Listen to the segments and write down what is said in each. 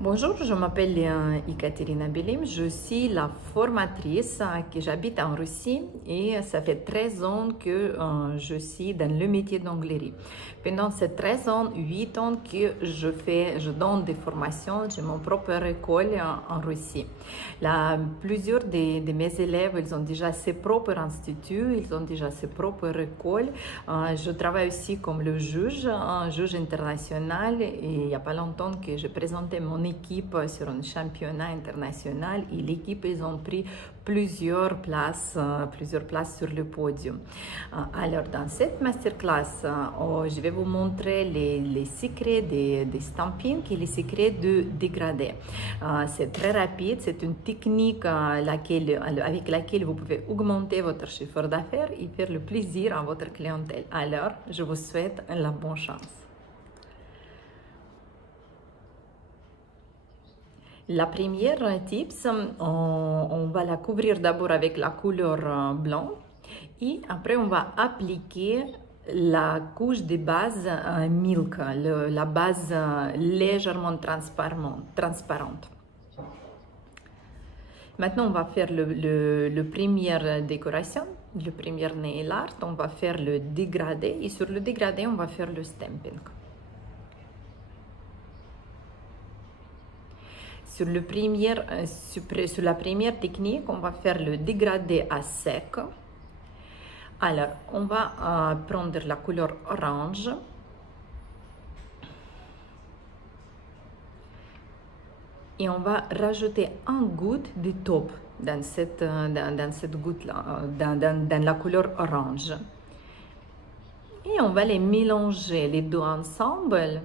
Bonjour, je m'appelle Ekaterina Belim, je suis la formatrice qui j'habite en Russie et ça fait 13 ans que je suis dans le métier d'onglerie. Pendant ces 13 ans, 8 ans que je donne des formations, j'ai mon propre école en Russie. Là, plusieurs de mes élèves, ils ont déjà ses propres instituts, ils ont déjà ses propres écoles. Je travaille aussi comme le juge, un juge international et il n'y a pas longtemps que j'ai présenté mon équipe sur un championnat international et l'équipe, ils ont pris plusieurs places sur le podium. Alors, dans cette masterclass, je vais vous montrer les secrets des stampings et les secrets de dégradé. C'est très rapide, c'est une technique avec laquelle vous pouvez augmenter votre chiffre d'affaires et faire le plaisir à votre clientèle. Alors, je vous souhaite la bonne chance. La première tips, on va la couvrir d'abord avec la couleur blanc et après on va appliquer la couche de base milk, la base légèrement transparente. Maintenant, on va faire le première décoration, le premier nail art, on va faire le dégradé et sur le dégradé, on va faire le stamping. Sur la première technique, on va faire le dégradé à sec. Alors, on va prendre la couleur orange. Et on va rajouter un goutte de taupe dans cette goutte-là, dans la couleur orange. Et on va les mélanger les deux ensemble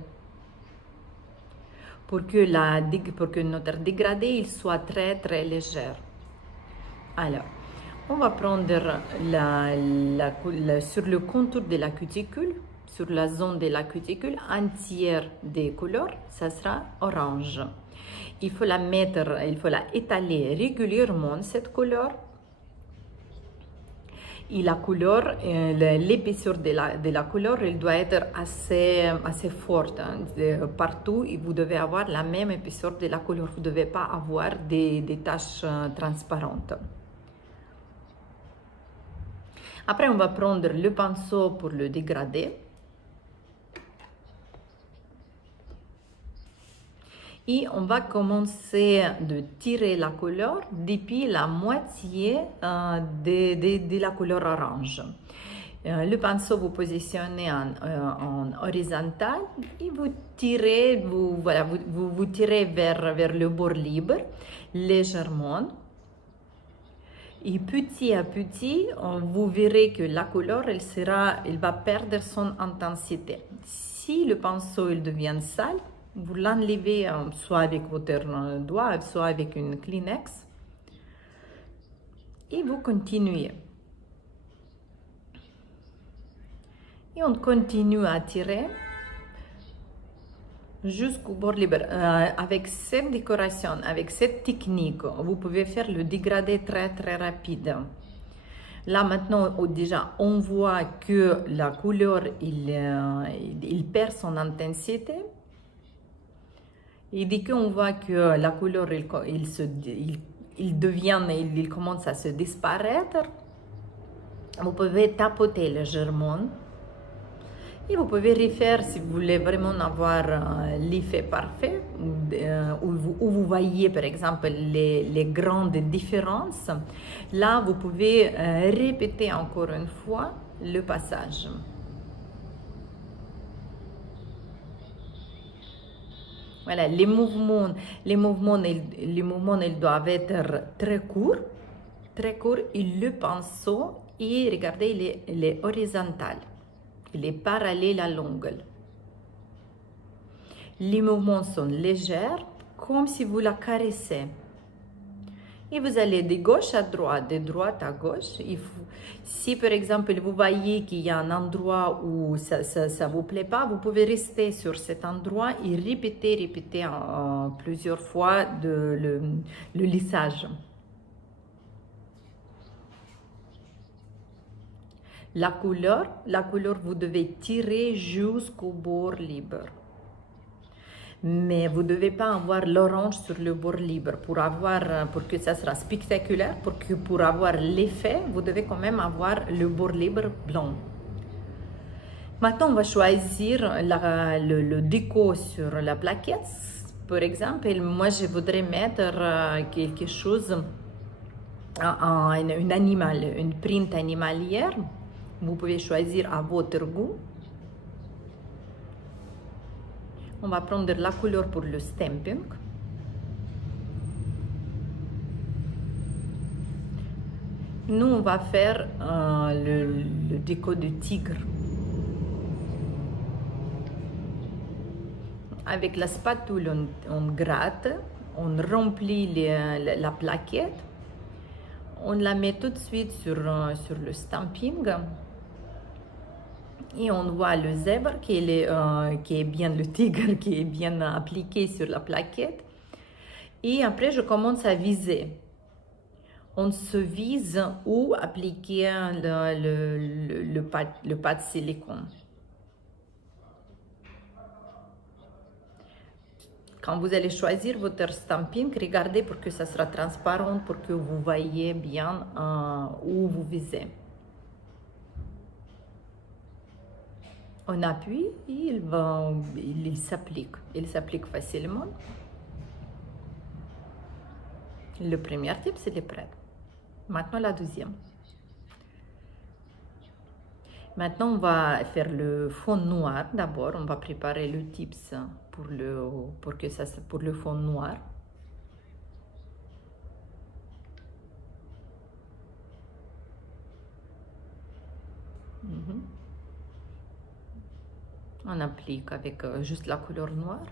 pour que notre dégradé il soit très très léger. Alors, on va prendre sur le contour de la cuticule, sur la zone de la cuticule entière des couleurs, ça sera orange. Il faut la étaler régulièrement, cette couleur. Et la couleur, l'épaisseur de la couleur, elle doit être assez forte. Partout, vous devez avoir la même épaisseur de la couleur. Vous ne devez pas avoir des taches transparentes. Après, on va prendre le pinceau pour le dégrader. Et on va commencer de tirer la couleur depuis la moitié de la couleur orange. Le pinceau, vous positionnez en horizontal et vous tirez, vous tirez vers le bord libre légèrement. Et petit à petit, vous verrez que la couleur, elle va perdre son intensité. Si le pinceau il devient sale, vous l'enlevez soit avec votre doigt, soit avec une Kleenex. Et vous continuez. Et on continue à tirer jusqu'au bord libre. Avec cette décoration, avec cette technique, vous pouvez faire le dégradé très très rapide. Là maintenant, déjà, on voit que la couleur, il perd son intensité. Et dès qu'on voit que la couleur, il commence à se disparaître, vous pouvez tapoter légèrement. Et vous pouvez refaire si vous voulez vraiment avoir l'effet parfait, où vous voyez par exemple les grandes différences. Là, vous pouvez répéter encore une fois le passage. Voilà, les mouvements ils doivent être très courts, et le pinceau, et regardez, il est horizontal. Il est parallèle à l'angle. Les mouvements sont légers, comme si vous la caressez. Et vous allez de gauche à droite, de droite à gauche. Si par exemple vous voyez qu'il y a un endroit où ça ne vous plaît pas, vous pouvez rester sur cet endroit et répéter plusieurs fois le lissage. La couleur, vous devez tirer jusqu'au bord libre. Mais vous ne devez pas avoir l'orange sur le bord libre. Pour que ça sera spectaculaire, pour avoir l'effet, vous devez quand même avoir le bord libre blanc. Maintenant, on va choisir le déco sur la plaquette. Par exemple, moi, je voudrais mettre quelque chose, un animal, une print animalière. Vous pouvez choisir à votre goût. On va prendre la couleur pour le stamping. Nous, on va faire le déco de tigre. Avec la spatule, on gratte, on remplit la plaquette, on la met tout de suite sur le stamping et on voit le zèbre qui est bien, le tigre qui est bien appliqué sur la plaquette. Et après, je commence à viser. On se vise ou appliquer le pâte de silicone. Quand vous allez choisir votre stamping, regardez pour que ça sera transparent, pour que vous voyez bien où vous visez. On appuie et il s'applique. Il s'applique facilement. Le premier type, c'est prêt. Maintenant, la deuxième. Maintenant, on va faire le fond noir. D'abord, on va préparer le tips pour le fond noir. On applique avec juste la couleur noire.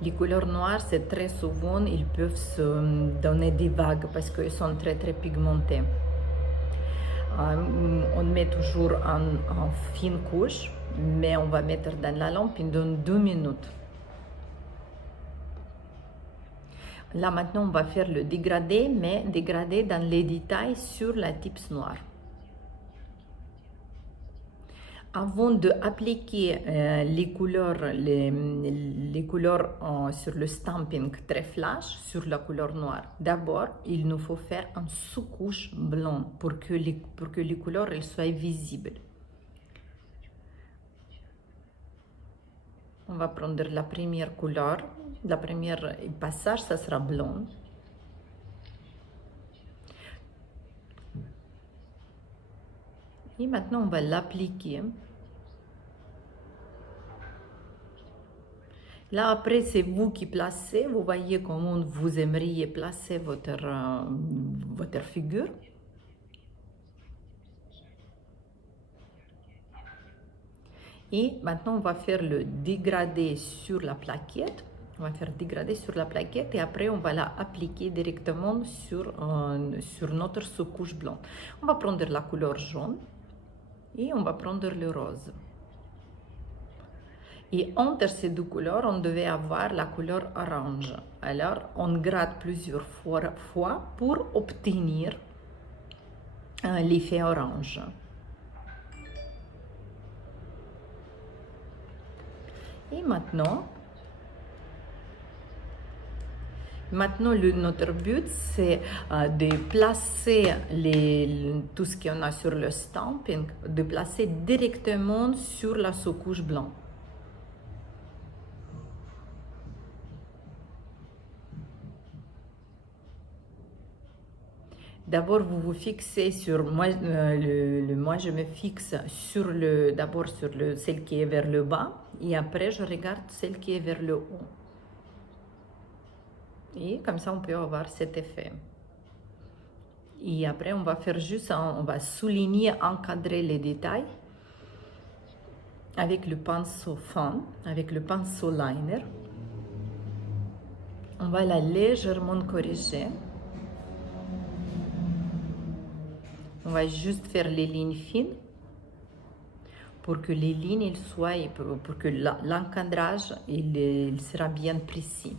Les couleurs noires, c'est très souvent, ils peuvent se donner des vagues parce qu'ils sont très très pigmentés. On met toujours en fine couche, mais on va mettre dans la lampe pendant 2 minutes. Là maintenant, on va faire le dégradé, mais dégradé dans les détails sur la tips noire. Avant d'appliquer les couleurs sur le stamping très flash sur la couleur noire, d'abord, il nous faut faire une sous-couche blanche pour que les couleurs elles soient visibles. On va prendre la première couleur, la première passage, ça sera blanc. Et maintenant, on va l'appliquer. Là, après, c'est vous qui placez. Vous voyez comment vous aimeriez placer votre figure. Et maintenant, on va faire le dégradé sur la plaquette. On va faire dégrader sur la plaquette et après, on va la appliquer directement sur notre sous-couche blanche. On va prendre la couleur jaune. Et on va prendre le rose. Et entre ces deux couleurs, on devait avoir la couleur orange. Alors, on gratte plusieurs fois pour obtenir l'effet orange. Et maintenant notre but, c'est de placer tout ce qu'on a sur le stamping, de placer directement sur la sous-couche blanche. D'abord, vous vous fixez sur, moi je me fixe d'abord sur celle qui est vers le bas et après je regarde celle qui est vers le haut. Et comme ça, on peut avoir cet effet. Et après, on va faire on va souligner, encadrer les détails avec le pinceau fin, avec le pinceau liner. On va la légèrement corriger. On va juste faire les lignes fines pour que les lignes soient, pour que l'encadrage il sera bien précis.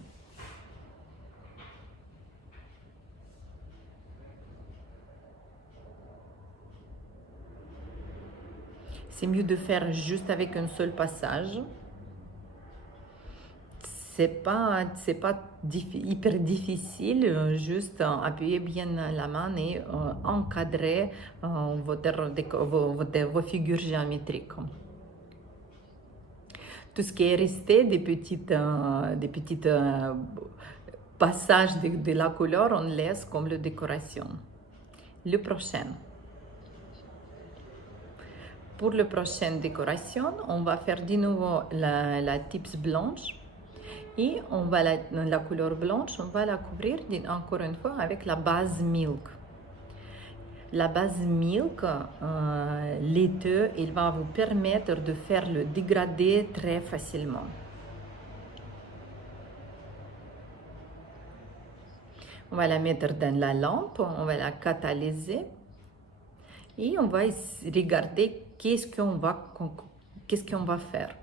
C'est mieux de faire juste avec un seul passage. C'est pas hyper difficile, juste appuyer bien la main et encadrer vos figures géométriques. Tout ce qui est resté des petites passages de la couleur, on laisse comme la décoration. Le prochain. Pour la prochaine décoration, on va faire de nouveau la tips blanche. Et on va la couleur blanche, on va la couvrir encore une fois avec la base milk. La base milk laiteux, il va vous permettre de faire le dégradé très facilement. On va la mettre dans la lampe, on va la catalyser et on va regarder qu'est-ce qu'on va faire.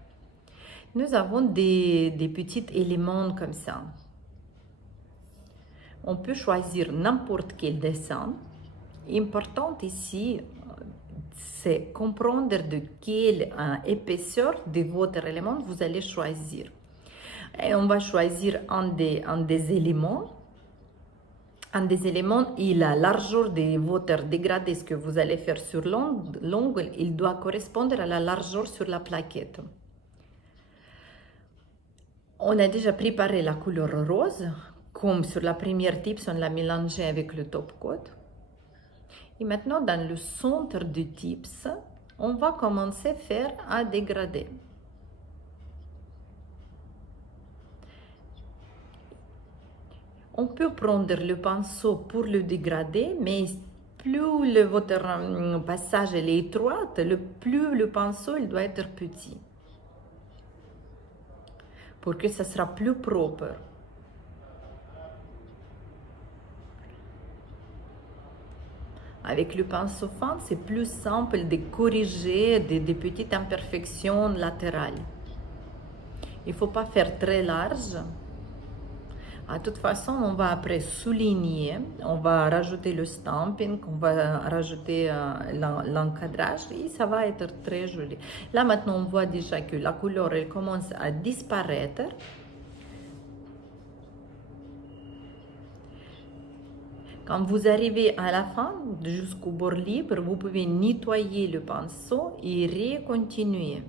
Nous avons des petits éléments comme ça. On peut choisir n'importe quel dessin. Important ici, c'est comprendre de quelle épaisseur de votre élément vous allez choisir. Et on va choisir un des éléments. Un des éléments et la largeur de votre dégradé, ce que vous allez faire sur l'ongle, il doit correspondre à la largeur sur la plaquette. On a déjà préparé la couleur rose, comme sur la première tips, on l'a mélangé avec le top coat. Et maintenant, dans le centre du tips, on va commencer à faire un dégradé. On peut prendre le pinceau pour le dégrader, mais plus votre passage est étroit, plus le pinceau il doit être petit. Pour que ça sera plus propre. Avec le pinceau fin, c'est plus simple de corriger des petites imperfections latérales. Il ne faut pas faire très large. De toute façon, on va après souligner, on va rajouter le stamping, on va rajouter l'encadrage et ça va être très joli. Là maintenant, on voit déjà que la couleur elle commence à disparaître. Quand vous arrivez à la fin, jusqu'au bord libre, vous pouvez nettoyer le pinceau et continuer.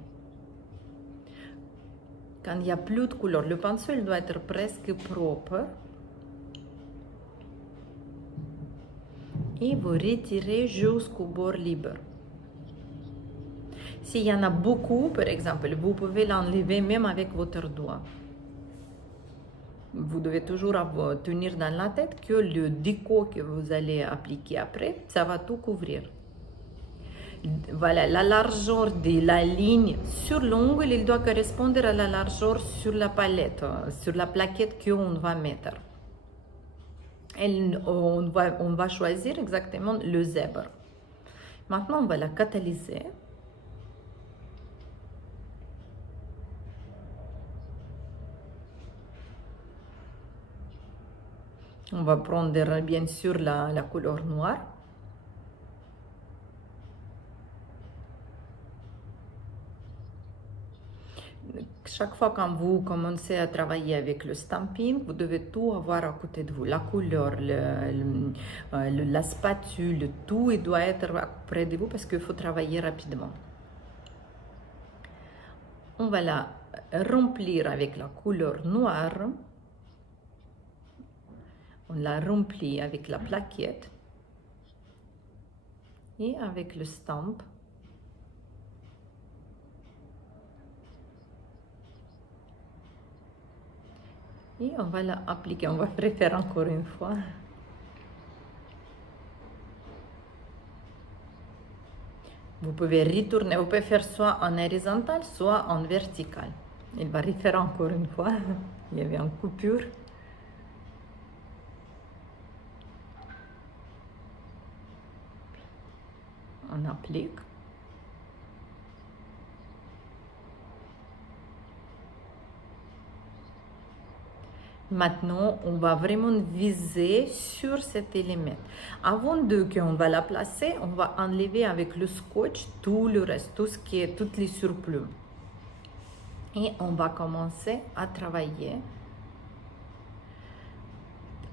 Quand il n'y a plus de couleur, le pinceau il doit être presque propre. Et vous retirez jusqu'au bord libre. S'il y en a beaucoup, par exemple, vous pouvez l'enlever même avec votre doigt. Vous devez toujours tenir dans la tête que le déco que vous allez appliquer après, ça va tout couvrir. Voilà, la largeur de la ligne sur l'ongle, il doit correspondre à la largeur sur la palette, sur la plaquette qu'on va mettre. Et on va choisir exactement le zèbre. Maintenant, on va la catalyser. On va prendre bien sûr la couleur noire. Chaque fois quand vous commencez à travailler avec le stamping, vous devez tout avoir à côté de vous. La couleur, la spatule, tout il doit être près de vous parce qu'il faut travailler rapidement. On va la remplir avec la couleur noire. On la remplit avec la plaquette et avec le stamp. Et on va l'appliquer, on va refaire encore une fois. Vous pouvez retourner, vous pouvez faire soit en horizontal, soit en vertical. Il va refaire encore une fois. Il y avait une coupure. On applique. Maintenant, on va vraiment viser sur cet élément. Avant de qu'on va la placer, on va enlever avec le scotch tout le reste, tout ce qui est, toutes les surplus. Et on va commencer à travailler.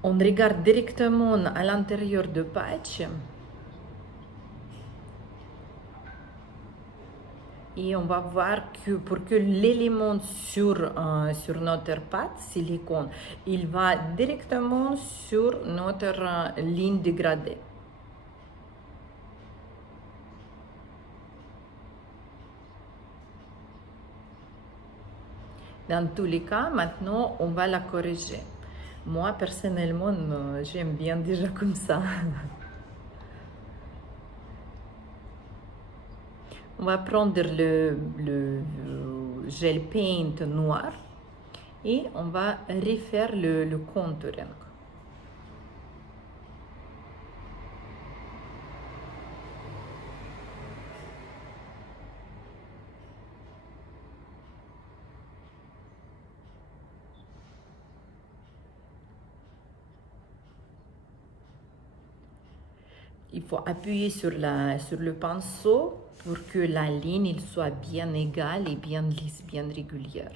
On regarde directement à l'intérieur du patch. Et on va voir que pour que l'élément sur notre pâte silicone, il va directement sur notre ligne dégradée. Dans tous les cas, maintenant, on va la corriger. Moi, personnellement, j'aime bien déjà comme ça. On va prendre le gel paint noir et on va refaire le contouring. Il faut appuyer sur le pinceau pour que la ligne il soit bien égale et bien lisse, bien régulière.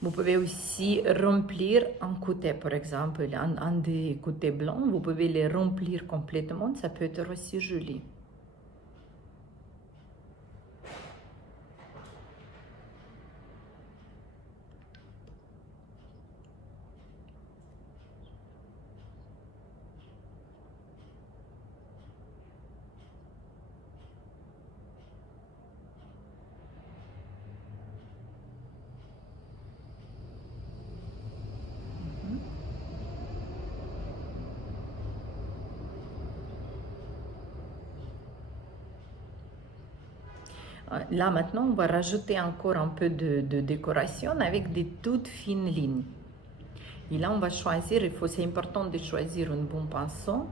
Vous pouvez aussi remplir un côté, par exemple, un des côtés blancs, vous pouvez les remplir complètement, ça peut être aussi joli. Là, maintenant, on va rajouter encore un peu de décoration avec des toutes fines lignes. Et là, on va choisir, c'est important de choisir un bon pinceau.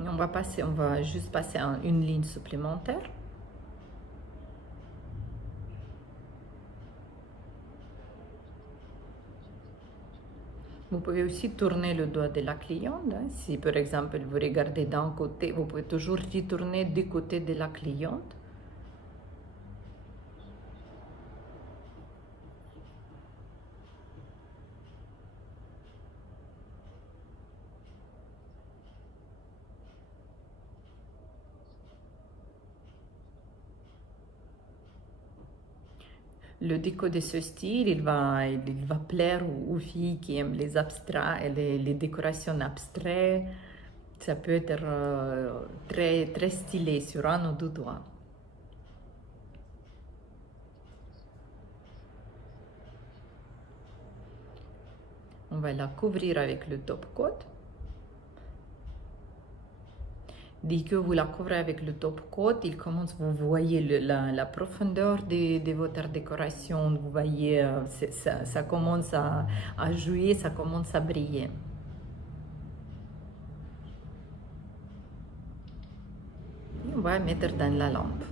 On va juste passer une ligne supplémentaire. Vous pouvez aussi tourner le doigt de la cliente. Si par exemple vous regardez d'un côté, vous pouvez toujours retourner du côté de la cliente. Le déco de ce style, il va plaire aux filles qui aiment les abstraits, les décorations abstraites. Ça peut être très, très stylé sur un ou deux doigts. On va la couvrir avec le top coat. Dès que vous la couvrez avec le top coat, il commence, vous voyez la profondeur de votre décoration, vous voyez, ça commence à jouer, ça commence à briller. Et on va mettre dans la lampe.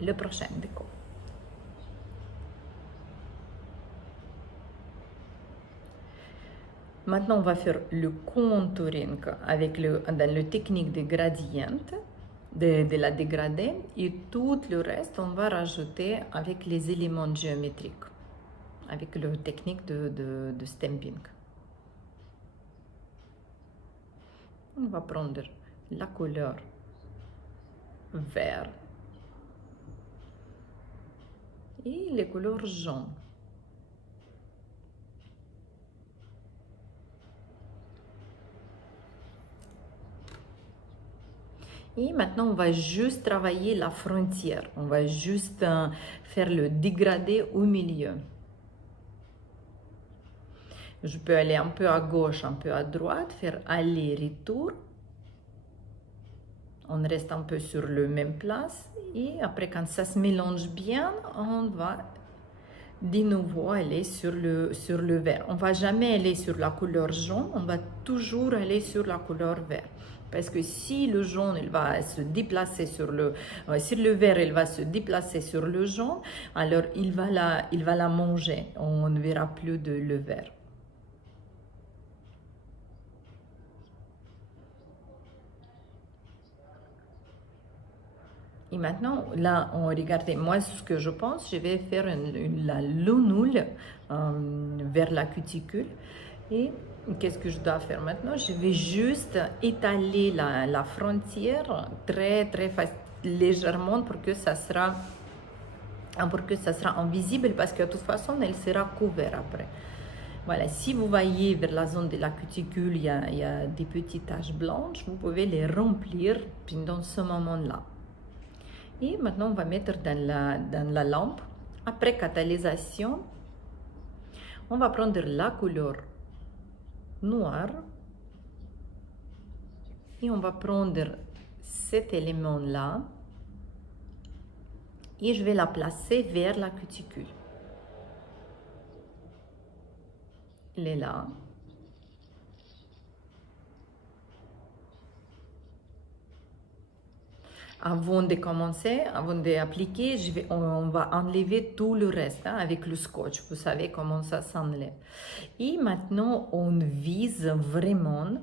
Le prochain déco. Maintenant, on va faire le contouring avec dans la technique de gradient, de la dégradée, et tout le reste, on va rajouter avec les éléments géométriques, avec la technique de stamping. On va prendre la couleur vert et les couleurs jaunes. Et maintenant, on va juste travailler la frontière. On va juste faire le dégradé au milieu. Je peux aller un peu à gauche, un peu à droite, faire aller-retour. On reste un peu sur le même place et après quand ça se mélange bien, on va de nouveau aller sur le vert. On va jamais aller sur la couleur jaune, on va toujours aller sur la couleur vert. Parce que si le jaune il va se déplacer si le vert il va se déplacer sur le jaune, alors il va la manger. On ne verra plus le vert. Et maintenant, là, regardez, moi, ce que je pense, je vais faire la lunoule vers la cuticule. Et qu'est-ce que je dois faire maintenant? Je vais juste étaler la frontière très, très légèrement pour que ça sera invisible parce que de toute façon, elle sera couverte après. Voilà, si vous voyez vers la zone de la cuticule, il y a des petites taches blanches, vous pouvez les remplir pendant ce moment-là. Et maintenant, on va mettre dans la lampe. Après catalysation, on va prendre la couleur noire et on va prendre cet élément-là et je vais la placer vers la cuticule. Elle est là. Avant de commencer, avant d'appliquer, on va enlever tout le reste avec le scotch. Vous savez comment ça s'enlève. Et maintenant, on vise vraiment,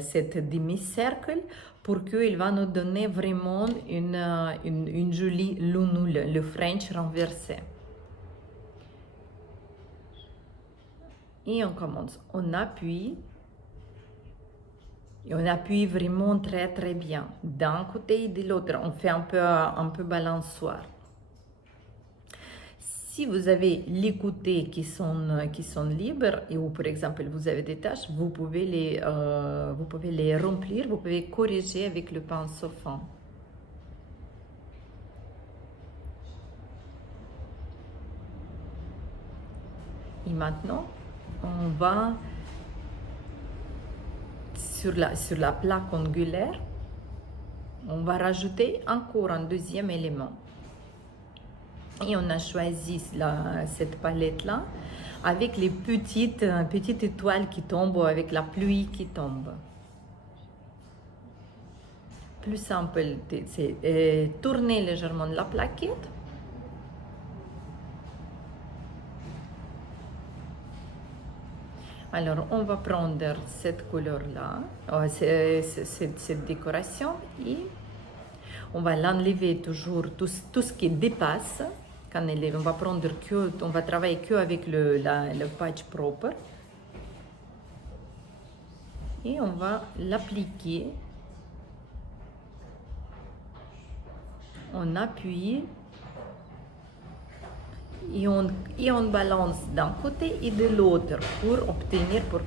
cette demi-cercle pour qu'il va nous donner vraiment une jolie lunoule, le French renversé. Et on commence. On appuie. Et on appuie vraiment très très bien d'un côté et de l'autre. On fait un peu balançoire. Si vous avez les côtés qui sont libres et où par exemple vous avez des taches, vous pouvez les remplir, vous pouvez corriger avec le pinceau fin. Et maintenant, on va sur la plaque angulaire, on va rajouter encore un deuxième élément. Et on a choisi cette palette-là avec les petites étoiles qui tombent, avec la pluie qui tombe. Plus simple, c'est tourner légèrement la plaquette. Alors, on va prendre cette couleur-là, cette décoration, et on va l'enlever toujours, tout ce qui dépasse. On va on va travailler que avec le patch propre. Et on va l'appliquer. On appuie. Et on balance d'un côté et de l'autre pour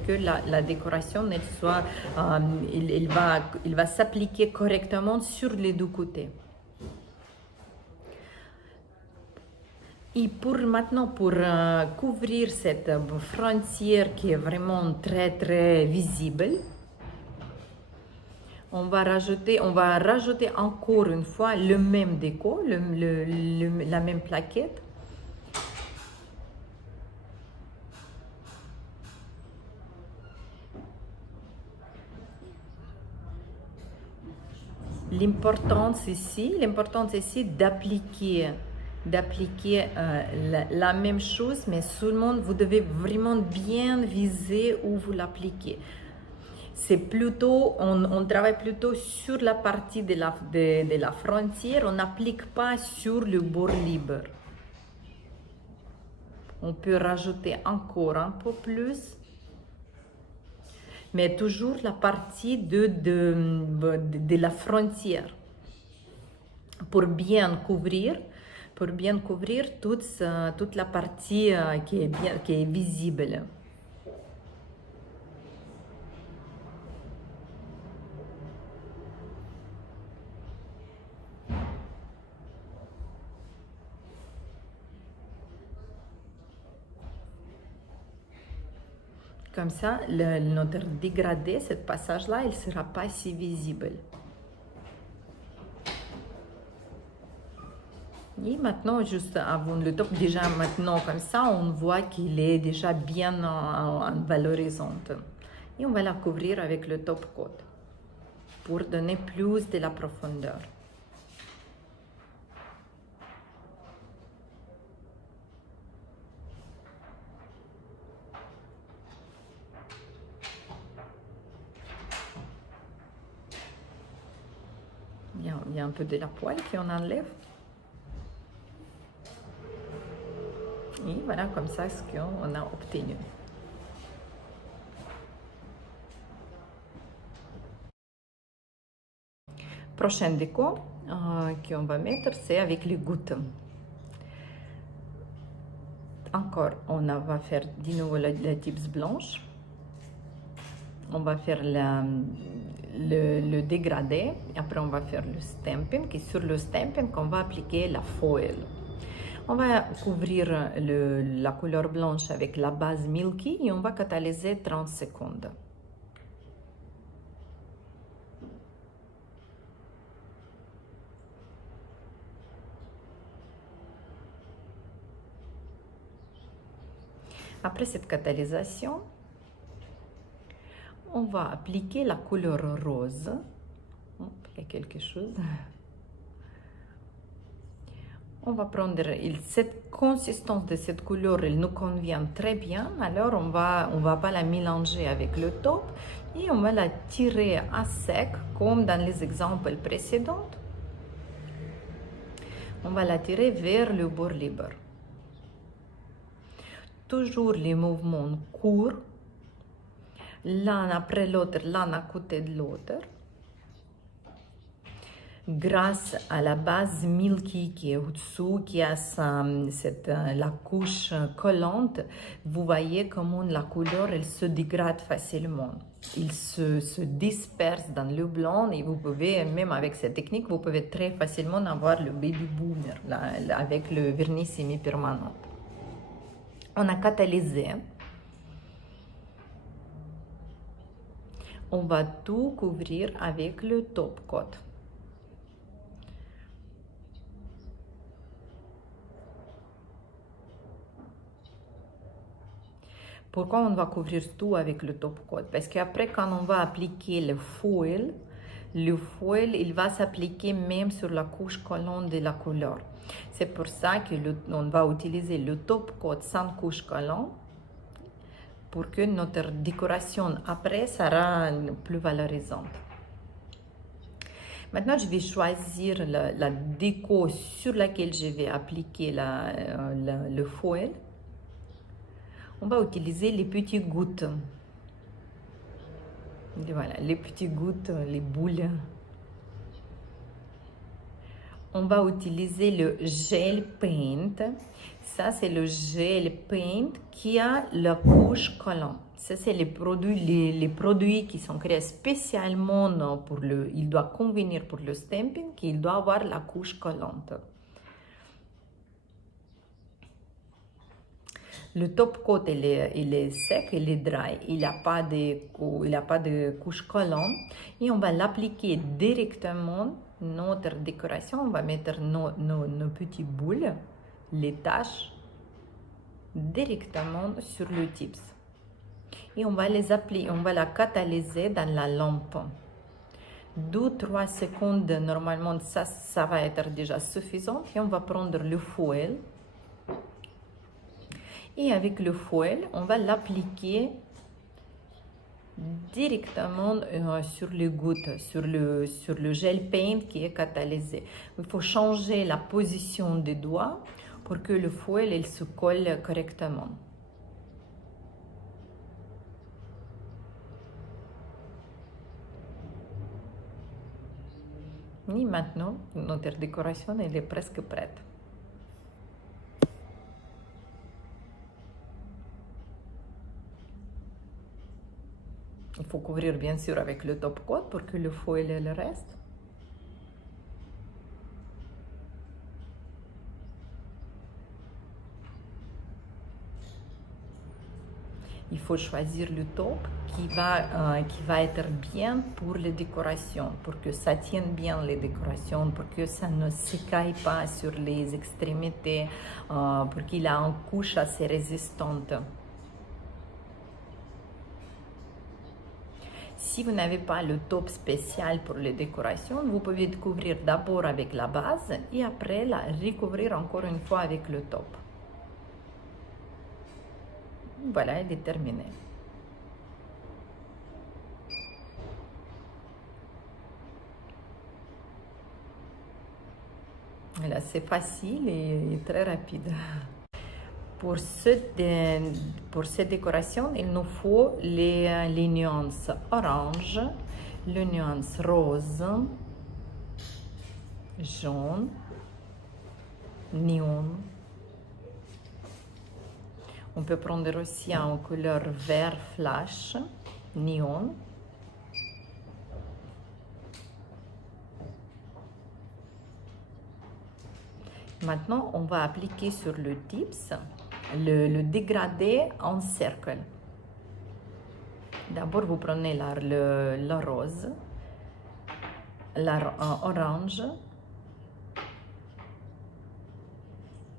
que la décoration il va s'appliquer correctement sur les deux côtés. Et pour couvrir cette frontière qui est vraiment très très visible, on va rajouter encore une fois le même déco, la même plaquette. L'importance ici d'appliquer la même chose, mais seulement vous devez vraiment bien viser où vous l'appliquez. C'est plutôt, on travaille plutôt sur la partie de la frontière, on n'applique pas sur le bord libre. On peut rajouter encore un peu plus. Mais toujours la partie de la frontière pour bien couvrir toute la partie qui est visible. Comme ça, notre dégradé, ce passage-là, il ne sera pas si visible. Et maintenant, juste avant le top, déjà maintenant comme ça, on voit qu'il est déjà bien en valorisante. Et on va la couvrir avec le top coat pour donner plus de la profondeur. Il y a un peu de la poêle qu'on enlève. Et voilà comme ça ce qu'on a obtenu. Prochaine déco qu'on va mettre, c'est avec les gouttes. Encore, on va faire de nouveau la tips blanche. On va faire le dégradé. Après, on va faire le stamping. Et sur le stamping, on va appliquer la foil. On va couvrir la couleur blanche avec la base Milky et on va catalyser 30 secondes. Après cette catalysation, on va appliquer la couleur rose. Il y a quelque chose. On va prendre cette consistance de cette couleur, elle nous convient très bien. Alors on va pas la mélanger avec le top et on va la tirer à sec comme dans les exemples précédents. On va la tirer vers le bord libre. Toujours les mouvements courts, l'un après l'autre, l'un à côté de l'autre. Grâce à la base Milky qui est au-dessous, qui a la couche collante, vous voyez comment la couleur elle se dégrade facilement. Il se disperse dans le blanc et vous pouvez, même avec cette technique, vous pouvez très facilement avoir le baby boomer là, avec le vernis semi-permanent. On a catalysé. On va tout couvrir avec le top coat. Pourquoi on va couvrir tout avec le top coat? Parce qu'après, quand on va appliquer le foil, il va s'appliquer même sur la couche collante de la couleur. C'est pour ça qu'on va utiliser le top coat sans couche collante pour que notre décoration après sera plus valorisante. Maintenant, je vais choisir la déco sur laquelle je vais appliquer le foil. On va utiliser les petites gouttes. Voilà, les petites gouttes, les boules. On va utiliser le gel paint. Ça, c'est le gel paint qui a la couche collante. Ça, c'est les produits qui sont créés spécialement pour il doit convenir pour le stamping, qu'il doit avoir la couche collante. Le top coat, il est sec, il est dry, il n'a pas de couche collante. Et on va l'appliquer directement, notre décoration. On va mettre nos petites boules, les taches, directement sur le tips. Et on va les appliquer, on va la catalyser dans la lampe. 2-3 secondes, normalement, ça va être déjà suffisant. Et on va prendre le foil. Et avec le foil, on va l'appliquer directement sur les gouttes, sur le gel paint qui est catalysé. Il faut changer la position des doigts pour que le foil il se colle correctement. Et maintenant, notre décoration elle est presque prête. Il faut couvrir bien sûr avec le top coat pour que le foil le reste. il faut choisir le taupe qui va être bien pour les décorations, pour que ça tienne bien les décorations, pour que ça ne s'écaille pas sur les extrémités, pour qu'il a une couche assez résistante. Si vous n'avez pas le taupe spécial pour les décorations, vous pouvez couvrir d'abord avec la base et après la recouvrir encore une fois avec le taupe. Voilà, il est terminé. Là, c'est facile et très rapide. Pour cette décoration, il nous faut les nuances orange, les nuances rose, jaune, néon. On peut prendre aussi en couleur vert flash, néon. Maintenant, on va appliquer sur le tips le dégradé en cercle. D'abord, vous prenez la rose, l'orange,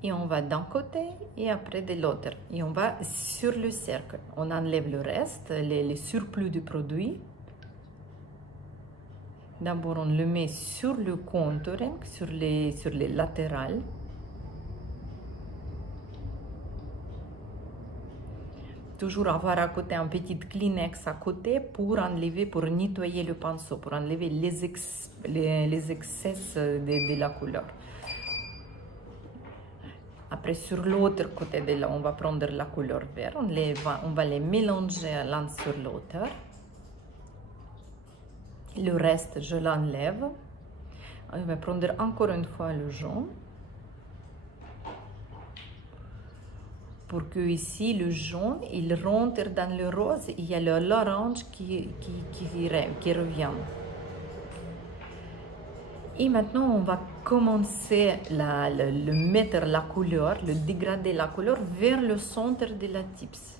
et on va d'un côté et après de l'autre. Et on va sur le cercle. On enlève le reste, les surplus du produit. D'abord, on le met sur le contouring, sur les latérales. Toujours avoir à côté un petit Kleenex à côté pour enlever, pour nettoyer le pinceau, pour enlever les excès de la couleur. Après, sur l'autre côté de là, on va prendre la couleur verte, on va les mélanger l'un sur l'autre. Le reste, je l'enlève. On va prendre encore une fois le jaune. Pour que ici, le jaune, il rentre dans le rose, il y a l'orange qui revient. Et maintenant, on va commencer mettre la couleur, le dégrader la couleur vers le centre de la tips.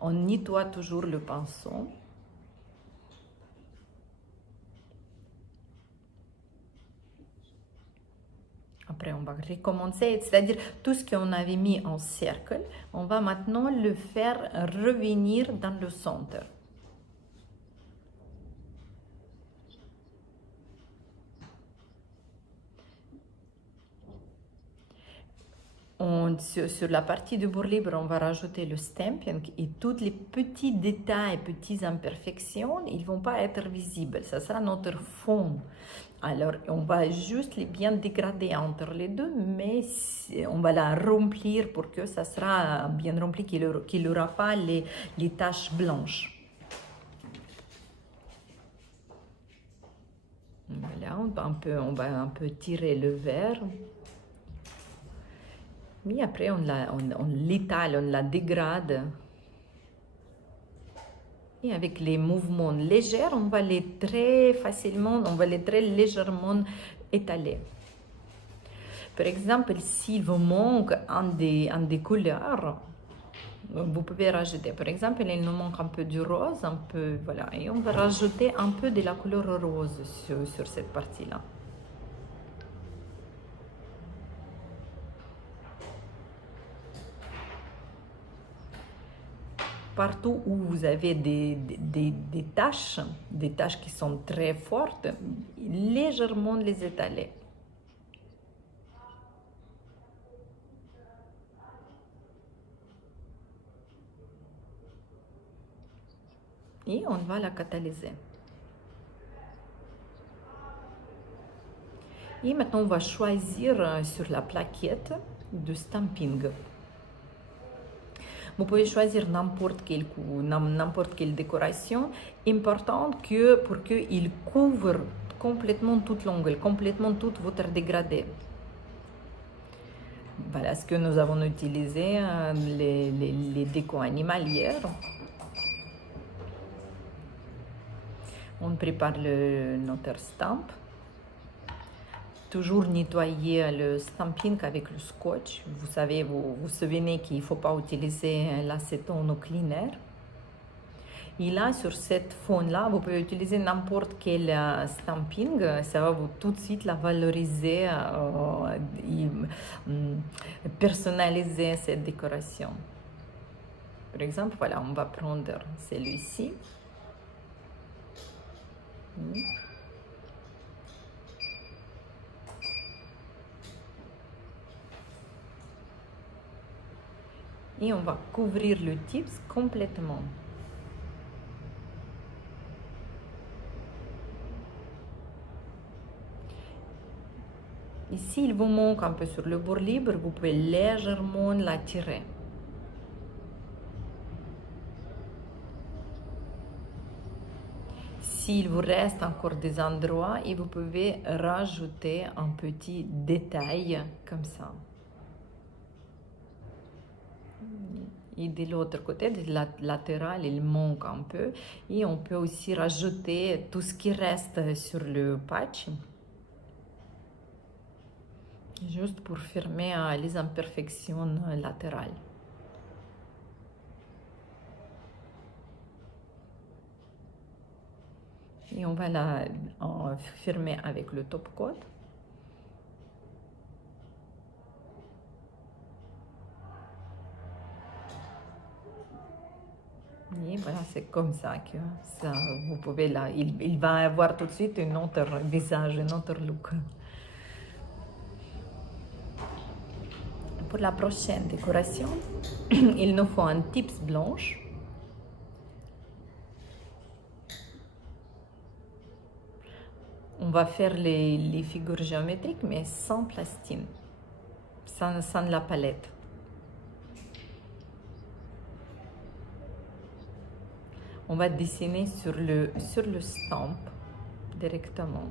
On nettoie toujours le pinceau. Après, on va recommencer, c'est-à-dire tout ce qu'on avait mis en cercle, on va maintenant le faire revenir dans le centre. Sur la partie de bord libre, on va rajouter le stamping et tous les petits détails, petites imperfections, ils ne vont pas être visibles. Ça sera notre fond. Alors, on va juste les bien dégrader entre les deux, mais on va la remplir pour que ça sera bien rempli, qu'il n'aura pas les taches blanches. Voilà, on va un peu tirer le verre. Mais après, on l'étale, on la dégrade. Et avec les mouvements légers, on va les très facilement, on va les très légèrement étaler. Par exemple, s'il vous manque un des couleurs, vous pouvez rajouter. Par exemple, il nous manque un peu du rose, un peu, voilà. Et on va rajouter un peu de la couleur rose sur cette partie-là. Partout où vous avez des taches qui sont très fortes, légèrement les étaler. Et on va la catalyser. Et maintenant, on va choisir sur la plaquette de stamping. Vous pouvez choisir n'importe quelle décoration. Important que pour qu'il couvre complètement toute l'angle, complètement tout votre dégradé. Voilà ce que nous avons utilisé, les décos animalières. On prépare notre stamp. toujours nettoyer le stamping avec le scotch. Vous savez, vous souvenez qu'il ne faut pas utiliser l'acétone au cleaner. Et là, sur cette fond-là, vous pouvez utiliser n'importe quel stamping. Ça va vous tout de suite la valoriser et personnaliser cette décoration. Par exemple, voilà, on va prendre celui-ci. Et on va couvrir le tips complètement. Et s'il vous manque un peu sur le bord libre, vous pouvez légèrement la tirer. S'il vous reste encore des endroits, et vous pouvez rajouter un petit détail comme ça. Et de l'autre côté, de la latérale, il manque un peu. Et on peut aussi rajouter tout ce qui reste sur le patch. Juste pour fermer les imperfections latérales. Et on va la fermer avec le top coat. Et voilà, c'est comme ça que ça, vous pouvez là, il va avoir tout de suite un autre visage, un autre look. Pour la prochaine décoration, il nous faut un tips blanche. On va faire les figures géométriques, mais sans plastine, sans la palette. On va dessiner sur le stamp directement.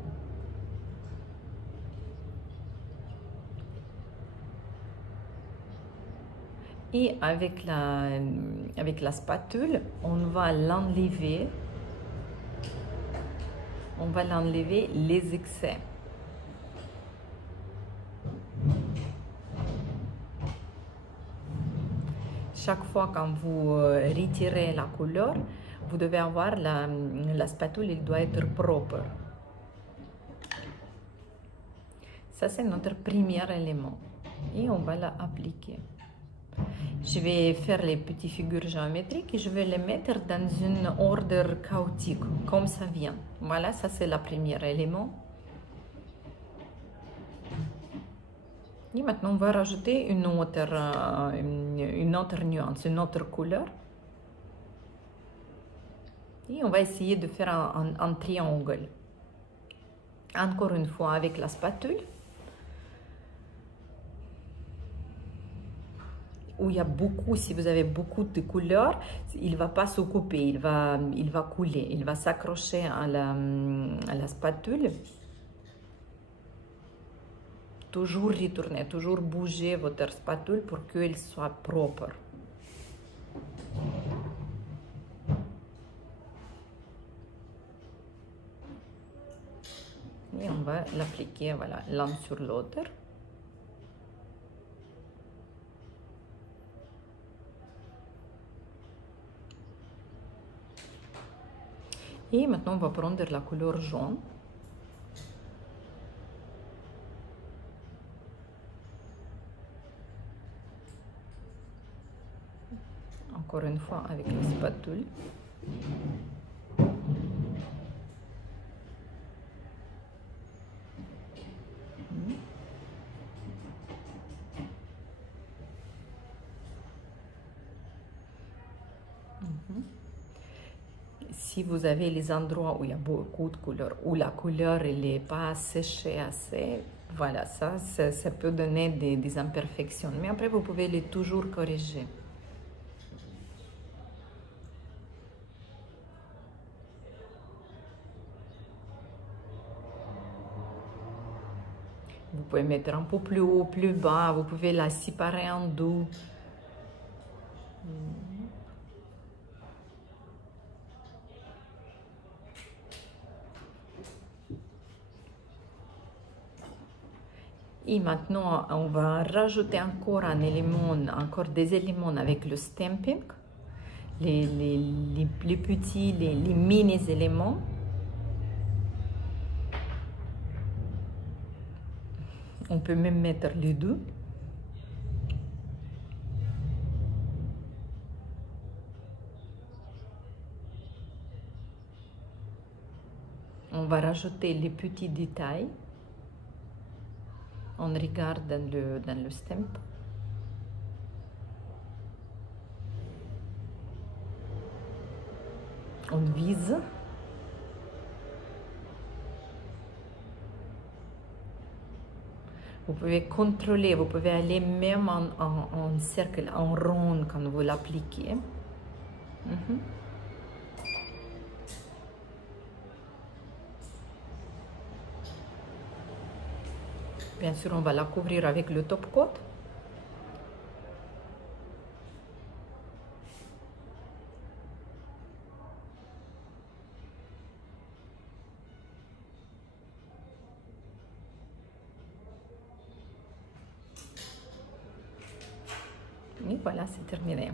Et avec la spatule, on va l'enlever. On va l'enlever les excès. Chaque fois quand vous retirez la couleur, vous devez avoir la spatule, il doit être propre. Ça, c'est notre premier élément. Et on va l'appliquer. Je vais faire les petites figures géométriques et je vais les mettre dans une ordre chaotique, comme ça vient. Voilà, ça c'est le premier élément. Et maintenant, on va rajouter une autre nuance, une autre couleur. Et on va essayer de faire un triangle. Encore une fois avec la spatule. Où il y a beaucoup, si vous avez beaucoup de couleurs, il ne va pas se couper, il va couler, il va s'accrocher à la spatule. Toujours retourner, toujours bouger votre spatule pour qu'elle soit propre. Et on va l'appliquer, voilà, l'un sur l'autre. Et maintenant, on va prendre la couleur jaune. Encore une fois avec la spatule. Si vous avez les endroits où il y a beaucoup de couleurs, où la couleur n'est pas séchée assez, voilà, ça peut donner des imperfections. Mais après, vous pouvez les toujours corriger. Vous pouvez mettre un peu plus haut, plus bas, vous pouvez la séparer en deux. Et maintenant, on va rajouter encore un élément, encore des éléments avec le stamping, les petits, les mini-éléments. On peut même mettre les deux. On va rajouter les petits détails. On regarde dans le stamp. On vise. Vous pouvez contrôler, vous pouvez aller même en cercle, en rond quand vous l'appliquez. Bien sûr, on va la couvrir avec le top coat. Et voilà, c'est terminé.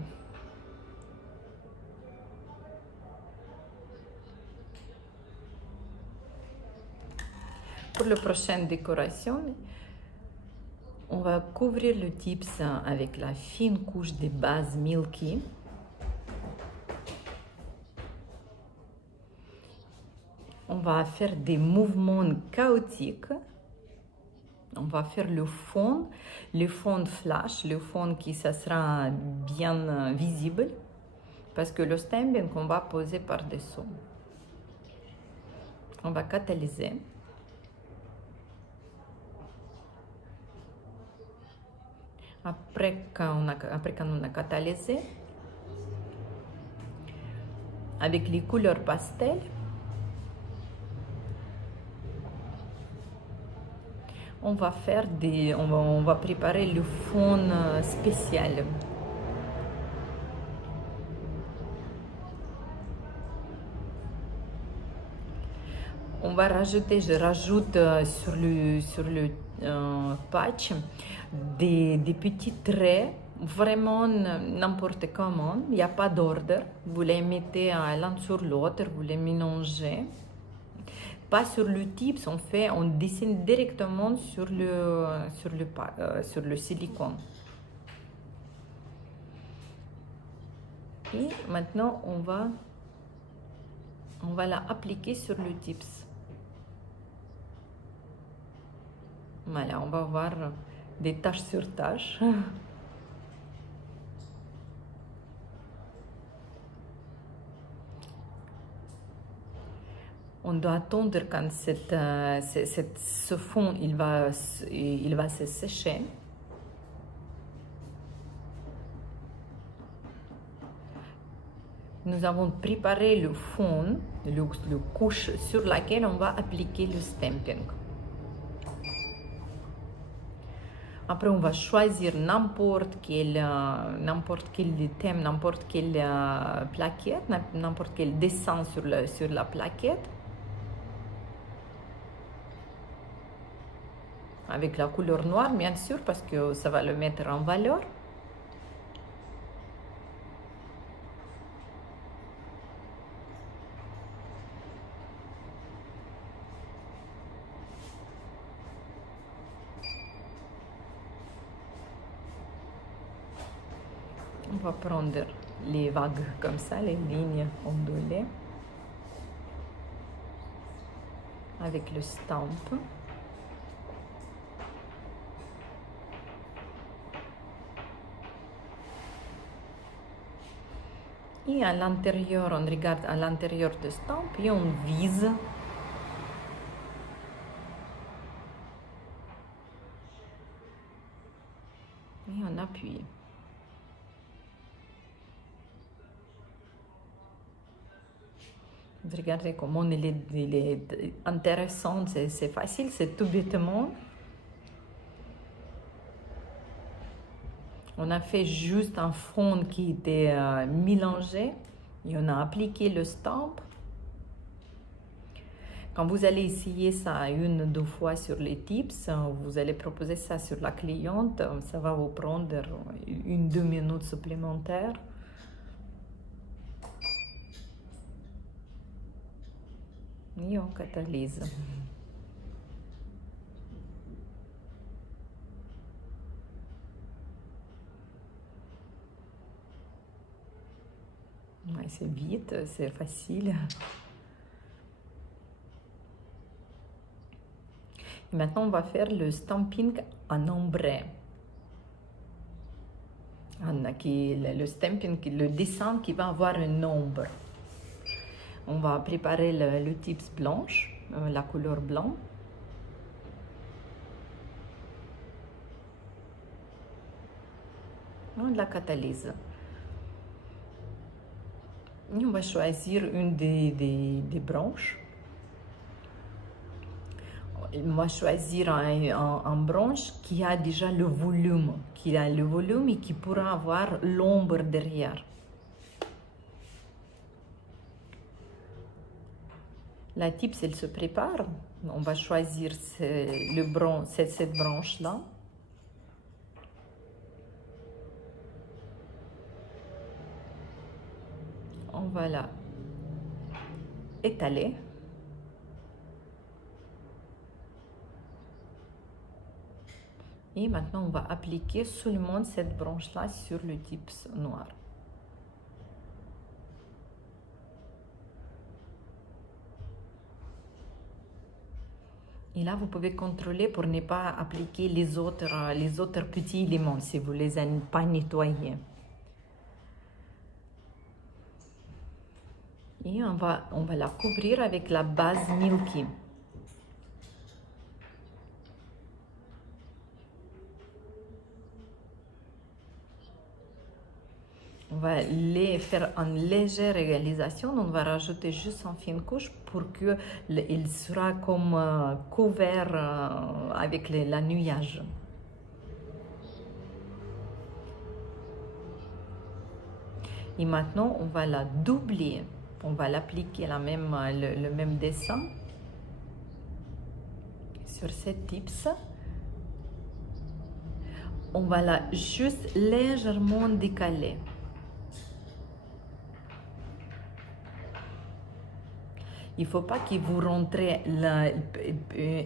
Pour la prochaine décoration, on va couvrir le tips avec la fine couche de base Milky. On va faire des mouvements chaotiques. On va faire le fond flash, le fond qui ça sera bien visible parce que le stamping qu'on va poser par-dessous. On va catalyser. Après qu'on a catalysé, avec les couleurs pastel, on va faire on va préparer le fond spécial. On va rajouter, je rajoute sur le patch des petits traits, vraiment n'importe comment, il n'y a pas d'ordre. Vous les mettez l'un sur l'autre, vous les mélangez. Pas sur le tips, on dessine directement sur le silicone. Et maintenant, on va la appliquer sur le tips. Voilà, on va voir des taches sur taches. On doit attendre quand ce fond il va se sécher. Nous avons préparé le fond, le couche sur laquelle on va appliquer le stamping. Après, on va choisir n'importe quel thème, n'importe quelle plaquette, n'importe quel dessin sur la plaquette. Avec la couleur noire, bien sûr, parce que ça va le mettre en valeur. On va prendre les vagues comme ça, les lignes ondulées, avec le stamp. Et à l'intérieur, on regarde à l'intérieur du stamp et on vise. Et on appuie. Regardez comment il est intéressant, c'est facile, c'est tout bêtement. On a fait juste un fond qui était mélangé et on a appliqué le stamp. Quand vous allez essayer ça une ou deux fois sur les tips, vous allez proposer ça sur la cliente, ça va vous prendre une, 2 minutes supplémentaires. Et on catalyse. Ouais, c'est vite, c'est facile. Et maintenant, on va faire le stamping en ombre. Le stamping, le dessin qui va avoir une ombre. On va préparer le tips blanche, la couleur blanc. On la catalyse. Et on va choisir une des branches. On va choisir un branche qui a déjà le volume, et qui pourra avoir l'ombre derrière. La tips, elle se prépare. On va choisir cette branche-là. On va la étaler. Et maintenant, on va appliquer seulement cette branche-là sur le tips noir. Et là, vous pouvez contrôler pour ne pas appliquer les autres petits éléments si vous les avez pas nettoyés. Et on va la couvrir avec la base Milky. On va les faire en légère égalisation. On va rajouter juste une fine couche pour qu'il sera comme couvert avec la nuage. Et maintenant, on va la doubler. On va l'appliquer le même dessin sur cette tips. On va la juste légèrement décaler. Il ne faut pas que vous rentrez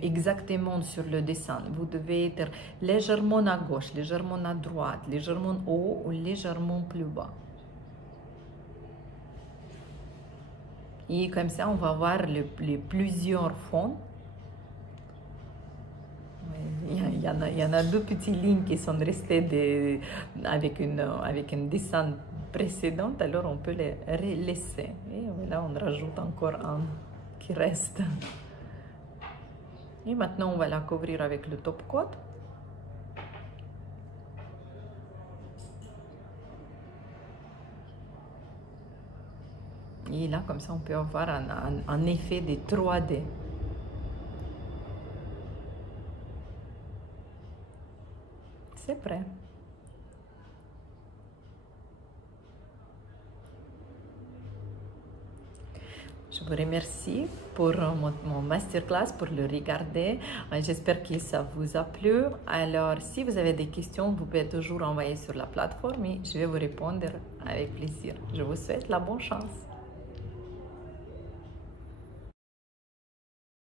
exactement sur le dessin. Vous devez être légèrement à gauche, légèrement à droite, légèrement haut ou légèrement plus bas. Et comme ça, on va voir les plusieurs fonds. Il y en a deux petites lignes qui sont restées avec un dessin précédent, alors on peut les laisser. Et là, on rajoute encore un qui reste. Et maintenant, on va la couvrir avec le top coat. Et là, comme ça, on peut avoir un effet de 3D. C'est prêt. Je vous remercie pour mon masterclass, pour le regarder. J'espère que ça vous a plu. Alors, si vous avez des questions, vous pouvez toujours envoyer sur la plateforme et je vais vous répondre avec plaisir. Je vous souhaite la bonne chance.